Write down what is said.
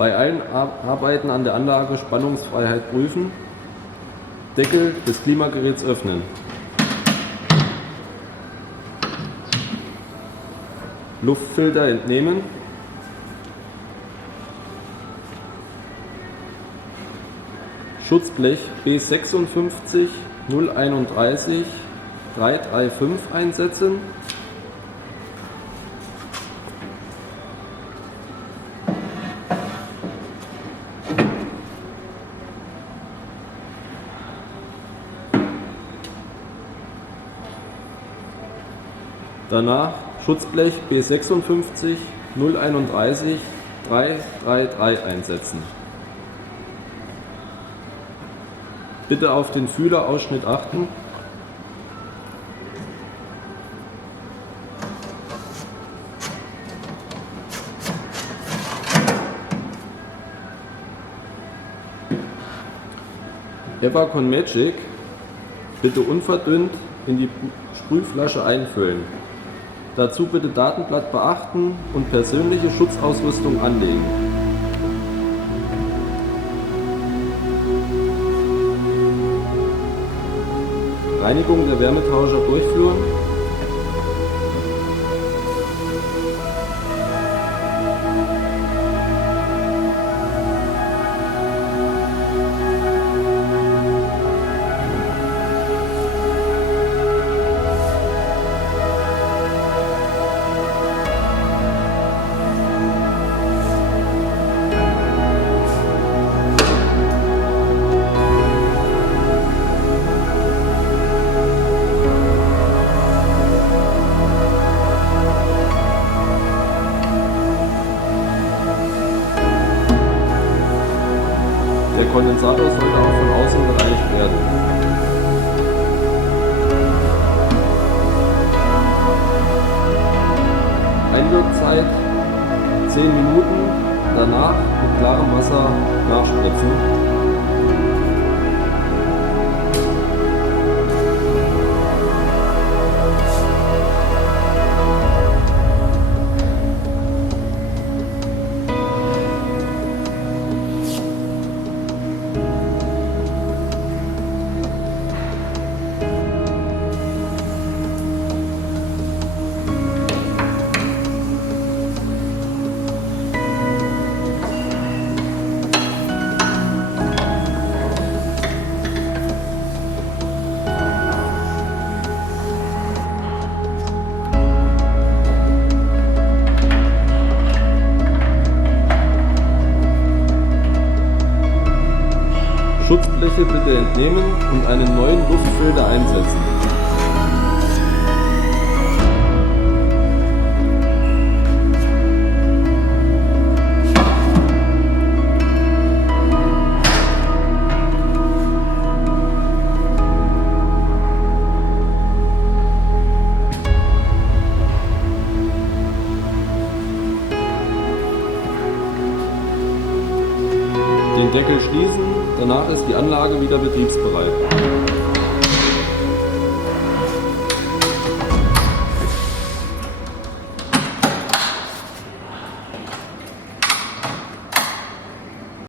Bei allen Arbeiten an der Anlage Spannungsfreiheit prüfen. Deckel des Klimageräts öffnen. Luftfilter entnehmen. Schutzblech B56 031 335 einsetzen. Danach Schutzblech B56 031 333 einsetzen. Bitte auf den Fühlerausschnitt achten. Evacon Magic bitte unverdünnt in die Sprühflasche einfüllen. Dazu bitte Datenblatt beachten und persönliche Schutzausrüstung anlegen. Reinigung der Wärmetauscher durchführen. Der Kondensator sollte auch von außen gereinigt werden. Einwirkzeit 10 Minuten, danach mit klarem Wasser nachspritzen. Schutzbleche bitte entnehmen und einen neuen Luftfilter einsetzen. Den Deckel schließen, danach ist die Anlage wieder betriebsbereit.